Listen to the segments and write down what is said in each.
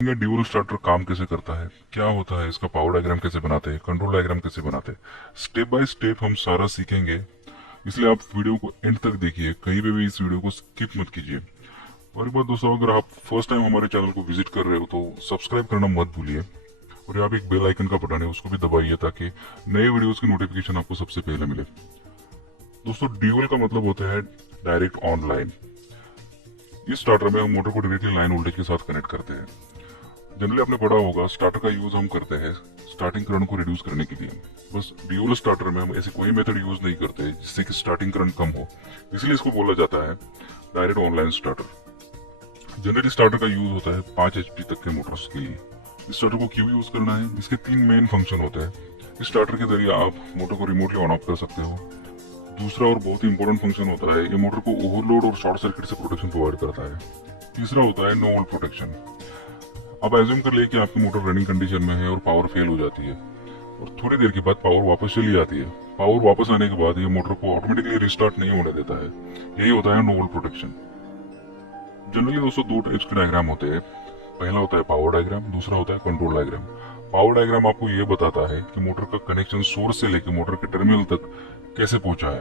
ये dual starter काम कैसे करता है, क्या होता है, इसका पावर डायग्राम कैसे बनाते हैं, कंट्रोल डायग्राम कैसे बनाते हैं, स्टेप बाय स्टेप हम सारा सीखेंगे। इसलिए आप वीडियो को एंड तक देखिए, कहीं पे भी इस वीडियो को स्किप मत कीजिए। और एक बात दोस्तों, अगर आप फर्स्ट टाइम हमारे चैनल को विजिट कर रहे हो तो सब्सक्राइब करना मत भूलिए। और यहाँ पे एक बेल आइकन का बटन है, उसको भी दबाइए ताकि नए वीडियोस की नोटिफिकेशन आपको सबसे पहले मिले। दोस्तों, ड्यूल का मतलब होता है डायरेक्ट ऑनलाइन। इस स्टार्टर में हम मोटर को डायरेक्टली लाइन वोल्टेज के साथ कनेक्ट करते हैं। जनरली आपने पढ़ा होगा, स्टार्टर का यूज हम करते हैं स्टार्टिंग करंट को रिड्यूस करने के लिए। बस ड्यूल स्टार्टर में हम ऐसे कोई मेथड यूज नहीं करते जिससे कि स्टार्टिंग करंट कम हो, इसलिए इसको बोला जाता है direct online starter. Generally starter का यूज होता है 5 HP तक के मोटर्स के लिए। इस स्टार्टर को क्यों यूज करना है, इसके 3 मेन फंक्शन होते हैं। इस स्टार्टर के जरिए आप मोटर को रिमोटली ऑन ऑफ कर सकते हो। दूसरा और बहुत ही इंपॉर्टेंट फंक्शन होता है, ये मोटर को ओवरलोड और शॉर्ट सर्किट से प्रोटेक्शन प्रोवाइड करता है। तीसरा होता है नो वोल्ट प्रोटेक्शन। अब एज्यूम कर लिए कि आपकी मोटर रनिंग कंडीशन में है और पावर फेल हो जाती है और थोड़ी देर के बाद पावर वापस चली आती है। पावर वापस आने के बाद ये मोटर को ऑटोमेटिकली रिस्टार्ट नहीं होने देता है। यही होता है नो वोल्ट प्रोटेक्शन। जनरली दोस्तों 2 टाइप्स के डायग्राम होते हैं। पहला होता है पावर डायग्राम, दूसरा होता है कंट्रोल डायग्राम। पावर डायग्राम आपको ये बताता है कि मोटर का कनेक्शन सोर्स से लेकर मोटर के टर्मिनल तक कैसे पहुंचा है।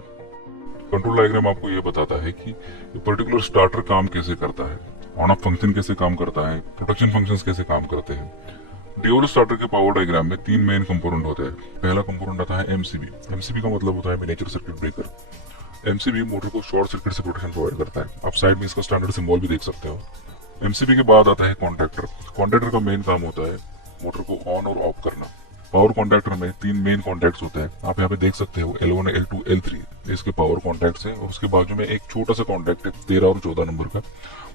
कंट्रोल डायग्राम आपको ये बताता है कि पर्टिकुलर स्टार्टर काम कैसे करता है, ऑन ऑफ फंक्शन कैसे काम करता है, प्रोटेक्शन फंक्शंस कैसे काम करते हैं। ड्यूल स्टार्टर के पावर डायग्राम में 3 मेन कंपोनेंट होते हैं। पहला कंपोनेंट आता है एमसीबी। एमसीबी का मतलब होता है miniature circuit breaker. MCB motor को शॉर्ट सर्किट से प्रोटेक्शन प्रोवाइड करता है। आप साइड में इसका स्टैंडर्ड सिंबल भी देख सकते हो। एमसीबी के बाद आता है कॉन्टैक्टर। कॉन्टैक्टर का मेन काम होता है मोटर को ऑन और ऑफ करना। पावर कॉन्टैक्टर में 3 मेन कॉन्टैक्ट्स होते हैं। आप यहाँ पे देख सकते हो L1, L2, L3 इसके पावर कॉन्टैक्ट्स हैं। और उसके बाजू में एक छोटा सा कॉन्टैक्ट है 13 और 14 नंबर का,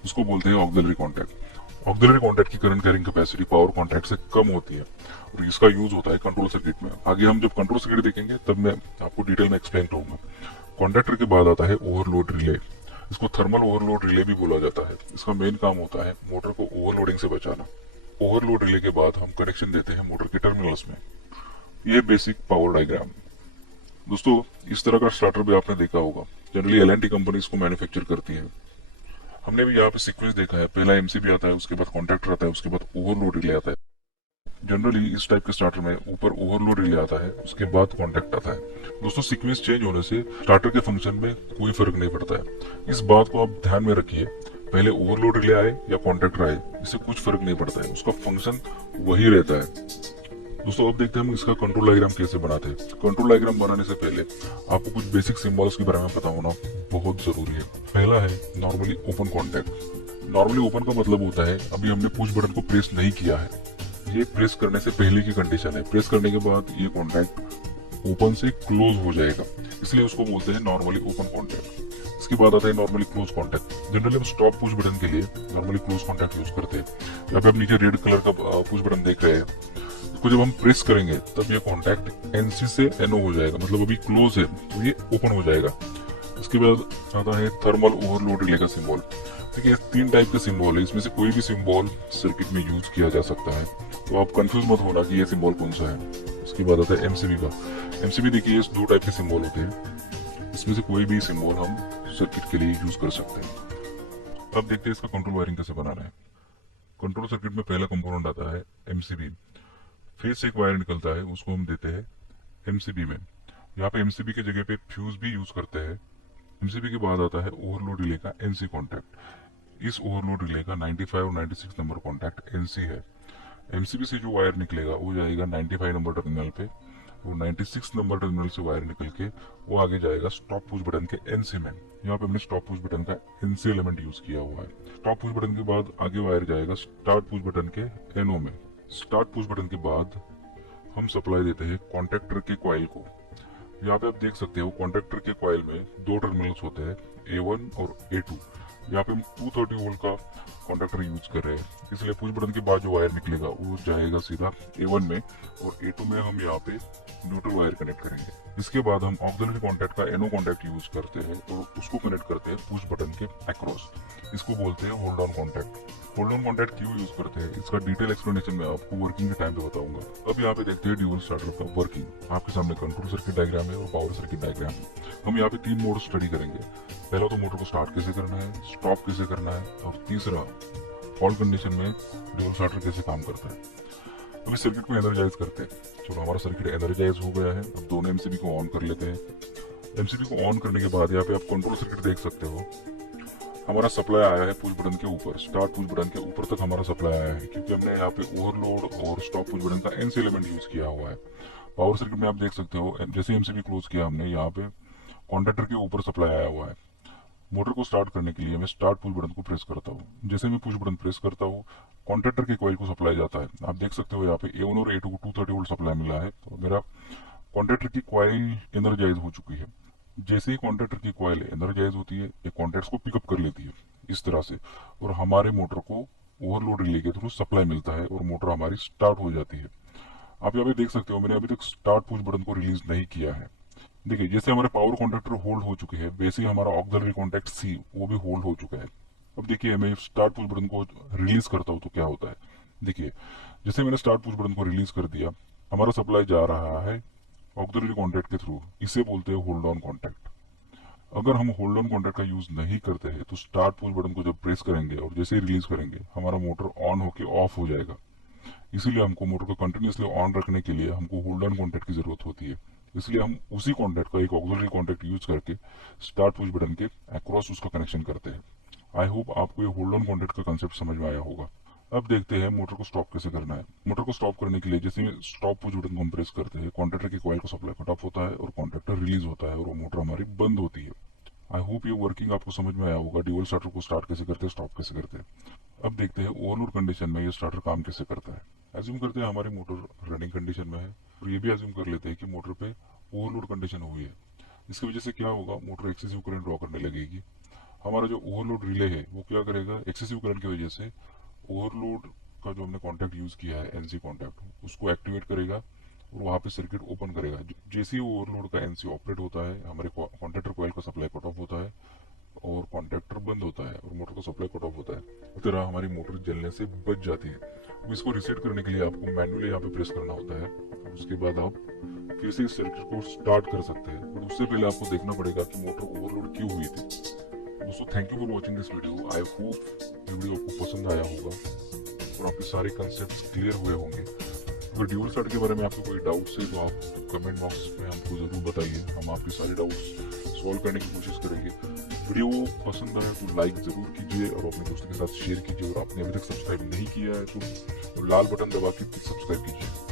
उसको बोलते हैं ऑक्सिलरी कॉन्टैक्ट। ऑक्सिलरी कॉन्टैक्ट की current carrying capacity power contact से कम होती है और इसका यूज होता है कंट्रोल सर्किट में। आगे हम जब कंट्रोल सर्किट देखेंगे तब मैं आपको डिटेल में एक्सप्लेन करूंगा। कॉन्टैक्टर के बाद आता है ओवरलोड रिले। इसको थर्मल ओवरलोड रिले भी बोला जाता है। इसका मेन काम होता है मोटर को ओवरलोडिंग से बचाना। ओवरलोड रिले के बाद हम कनेक्शन देते हैं मोटर के टर्मिनल्स में। ये बेसिक पावर डायग्राम। दोस्तों, इस तरह का स्टार्टर भी आपने देखा होगा। जनरली एल&टी कंपनी इसको मैन्युफैक्चर करती है। हमने भी यहाँ पे सीक्वेंस देखा है, पहला एमसीबी आता है, उसके बाद कॉन्टैक्टर आता है, उसके बाद ओवरलोड रिले आता है। जनरली इस टाइप के स्टार्टर में ऊपर ओवरलोड रिले आता है, उसके बाद कॉन्टैक्ट आता है। दोस्तों, सीक्वेंस चेंज होने से स्टार्टर के फंक्शन में कोई फर्क नहीं पड़ता है। इस बात को आप ध्यान में रखिए, पहले ओवरलोड रिले आए या कॉन्टैक्टर आए, इससे कुछ फर्क नहीं पड़ता है, उसका फंक्शन वही रहता है। दोस्तों, अब देखते हैं हम इसका कंट्रोल डायग्राम कैसे बनाते हैं। कंट्रोल डायग्राम बनाने से पहले आपको कुछ बेसिक सिंबल्स के बारे में पता होना बहुत जरूरी है। पहला है normally open contact. Normally open का मतलब होता है अभी हमने पुश बटन को प्रेस नहीं किया है, ये प्रेस करने से पहले की कंडीशन है। प्रेस करने के बाद ये कॉन्टैक्ट ओपन से क्लोज हो जाएगा, इसलिए उसको बोलते हैं नॉर्मली ओपन कॉन्टैक्ट। इसके बाद आता है नॉर्मली क्लोज कॉन्टैक्ट। जनरली हम स्टॉप पुश बटन के लिए नॉर्मली क्लोज कॉन्टैक्ट यूज करते हैं। यहाँ पे आप नीचे रेड कलर का पुश बटन देख रहे हैं, इसको जब हम प्रेस करेंगे तब ये कॉन्टैक्ट एनसी से एनओ हो जाएगा, मतलब अभी क्लोज है तो ये ओपन हो जाएगा। इसके बाद आता है थर्मल ओवरलोड रिले का सिंबल। देखिए, 3 टाइप के सिंबल है, इसमें से कोई भी सिंबल सर्किट में यूज किया जा सकता है, तो आप कंफ्यूज मत होना कि ये सिंबल कौन सा है। इसके बाद आता है एमसीबी का। एमसीबी देखिए, 2 टाइप के सिंबल होते हैं, इसमें से कोई भी सिंबल हम सर्किट के लिए यूज कर सकते हैं। अब देखते हैं इसका कंट्रोल वायरिंग कैसे बनाना है। कंट्रोल सर्किट में पहला कंपोनेंट आता है एमसीबी। फेज से एक वायर निकलता है, उसको हम देते हैं एमसीबी में। यहाँ पे एमसीबी की जगह पे फ्यूज भी यूज करते हैं। एमसीबी के बाद आता है ओवरलोड रिले का एनसी कॉन्टैक्ट। इस ओवरलोड रिले का 95 और 96 नंबर कॉन्टैक्ट एनसी है। एमसीबी से जो वायर निकलेगा वो जाएगा 95 नंबर टर्मिनल पे, वो 96 नंबर टर्मिनल से वायर निकल के वो आगे जाएगा स्टॉप पुश बटन के एनसी में। यहाँ पे हमने स्टॉप पुश बटन का एनसी एलिमेंट यूज किया हुआ है। स्टॉप पुश बटन के बाद आगे वायर जाएगा स्टार्ट पुश बटन के एनओ में। स्टार्ट पुश बटन के बाद हम सप्लाई देते हैं कॉन्टैक्टर के कॉइल को। यहाँ पे आप देख सकते हो कॉन्टैक्टर के कॉइल में 2 टर्मिनल्स होते हैं, A1 और A2। यहाँ पे हम 230 वोल्ट का कॉन्टैक्टर यूज कर रहे हैं, इसलिए पुश बटन के बाद जो वायर निकलेगा वो जाएगा सीधा A1 में और A2 में हम यहाँ पे न्यूट्रल वायर कनेक्ट करेंगे। इसके बाद हम ऑक्सिलरी कॉन्टैक्ट का एनो कॉन्टैक्ट यूज करते हैं और उसको कनेक्ट करते हैं पुश बटन के अक्रॉस। इसको बोलते हैं hold on contact. Hold on contact क्यों यूज करते हैं, इसका डिटेल एक्सप्लेनेशन मैं आपको वर्किंग के टाइम पे बताऊंगा। अब यहाँ पे देखते हैं ड्यूल स्टार्टर का वर्किंग। आपके सामने कंट्रोल सर्किट डायग्राम है और पावर सर्किट डायग्राम है। हम यहाँ पे 3 मोड स्टडी करेंगे। पहला तो मोटर को स्टार्ट कैसे करना है, स्टॉप कैसे करना है, और तीसरा फॉल्ट कंडीशन में ड्यूल स्टार्टर कैसे काम करता है। अभी सर्किट को एनर्जाइज करते हैं। चलो हमारा सर्किट एनर्जाइज हो गया है। अब दोनों एमसीबी को ऑन कर लेते हैं। एमसीबी को ऑन करने के बाद यहाँ पे आप कंट्रोल सर्किट देख सकते हो। हमारा सप्लाई आया है पुश बटन के ऊपर, स्टार्ट पुश बटन के ऊपर तक हमारा सप्लाई आया है, क्योंकि हमने यहाँ पे ओवरलोड और स्टॉप पुश बटन का एनसी एलिमेंट यूज किया हुआ है। पावर सर्किट में आप देख सकते हो, जैसे एमसीबी क्लोज किया हमने, यहाँ पे कॉन्टेक्टर के ऊपर सप्लाई आया हुआ है। मोटर को स्टार्ट करने के लिए मैं स्टार्ट पुश बटन को प्रेस करता हूँ। जैसे मैं पुश बटन प्रेस करता हूँ, कॉन्टेक्टर के कॉइल को सप्लाई जाता है। आप देख सकते हो यहाँ पे A1 और A2 को 230 वोल्ट सप्लाई मिला है। तो मेरा कॉन्टेक्टर की कॉइल एनर्जाइज हो चुकी है। जैसे ही कॉन्टेक्टर की कॉइल एनर्जाइज होती है, ये कॉन्टेक्ट्स को पिकअप कर लेती है इस तरह से, और हमारे मोटर को ओवरलोड रिले के थ्रू सप्लाई मिलता है और मोटर हमारी स्टार्ट हो जाती है। आप यहाँ पे देख सकते हो, मैंने अभी तक स्टार्ट पुश बटन को रिलीज नहीं किया है। देखिए, जैसे हमारे पावर कॉन्टेक्टर होल्ड हो चुके हैं, वैसे ही हमारा ऑक्सिलरी कॉन्टेक्ट सी वो भी होल्ड हो चुका है। अब देखिए, मैं स्टार्ट पुश बटन को रिलीज करता हूँ तो क्या होता है। देखिए, जैसे मैंने स्टार्ट पुश बटन को रिलीज कर दिया, हमारा सप्लाई जा रहा है ऑक्सिलरी कॉन्टेक्ट के थ्रू। इसे बोलते हैं होल्ड ऑन कॉन्टेक्ट। अगर हम होल्ड ऑन कॉन्टेक्ट का यूज नहीं करते हैं तो स्टार्ट पुश बटन को जब प्रेस करेंगे और जैसे ही रिलीज करेंगे, हमारा मोटर ऑन होकर ऑफ हो जाएगा। इसीलिए हमको मोटर को कंटिन्यूसली ऑन रखने के लिए हमको होल्ड ऑन कॉन्टेक्ट की जरूरत होती है। इसलिए हम उसी कॉन्टेक्ट का एक ऑक्सिलरी कॉन्टेक्ट यूज करके स्टार्ट पुश बटन के अक्रॉस उसका कनेक्शन करते हैं। आई होप आपको ये होल्ड ऑन कॉन्टेक्ट का कंसेप्ट समझ में आया होगा। अब देखते हैं मोटर को स्टॉप कैसे करना है। मोटर को स्टॉप करने के लिए जैसे स्टॉप पुश बटन को हम प्रेस करते हैं, कॉन्टेक्टर के कॉइल का सप्लाई कट ऑफ होता है और कॉन्टेक्टर रिलीज होता है और वो मोटर हमारी बंद होती है। आई होप ये वर्किंग आपको समझ में आया होगा। ड्यूल स्टार्टर को स्टार्ट कैसे करते हैं, स्टॉप कैसे करते हैं। अब देखते हैं ओवरलोड कंडीशन में ये स्टार्टर काम कैसे करता है। एज्यूम करते हैं हमारी मोटर रनिंग कंडीशन में है, और ये भी एज्यूम कर लेते हैं कि मोटर पे ओवरलोड कंडीशन हुई है। इसकी वजह से क्या होगा, मोटर एक्सेसिव करंट ड्रॉ करने लगेगी। हमारा जो ओवरलोड रिले है वो क्या करेगा, एक्सेसिव करंट की वजह से ओवरलोड का जो हमने कॉन्टैक्ट यूज किया है, एनसी कॉन्टैक्ट, उसको एक्टिवेट करेगा और वहां पे सर्किट ओपन करेगा। जैसे ही ओवरलोड का एनसी ऑपरेट होता है, हमारे कॉन्टैक्टर कॉइल का सप्लाई कट ऑफ होता है और कॉन्टैक्टर बंद होता है और मोटर का सप्लाई कट ऑफ होता है। इस तरह हमारी मोटर जलने से बच जाती है। अब इसको रिसेट करने के लिए आपको मैनुअली यहाँ पे प्रेस करना होता है। उसके बाद आप फिर से इस सर्किट को स्टार्ट कर सकते हैं, बट उससे पहले आपको देखना पड़ेगा कि मोटर ओवरलोड क्यों हुई थी। दोस्तों, thank you for watching this video. I hope ये वीडियो आपको पसंद आया होगा और आपके सारे कंसेप्ट क्लियर हुए होंगे। अगर ड्यूल स्टार्ट के बारे में आपको कोई डाउट्स है तो आप कमेंट बॉक्स में हमको जरूर बताइए। हम आपके सारे डाउट्स सॉल्व करने की कोशिश करेंगे। वीडियो पसंद आए तो लाइक जरूर कीजिए और अपने दोस्तों के साथ शेयर कीजिए। और आपने अभी तक सब्सक्राइब नहीं किया है तो लाल बटन दबा के सब्सक्राइब कीजिए।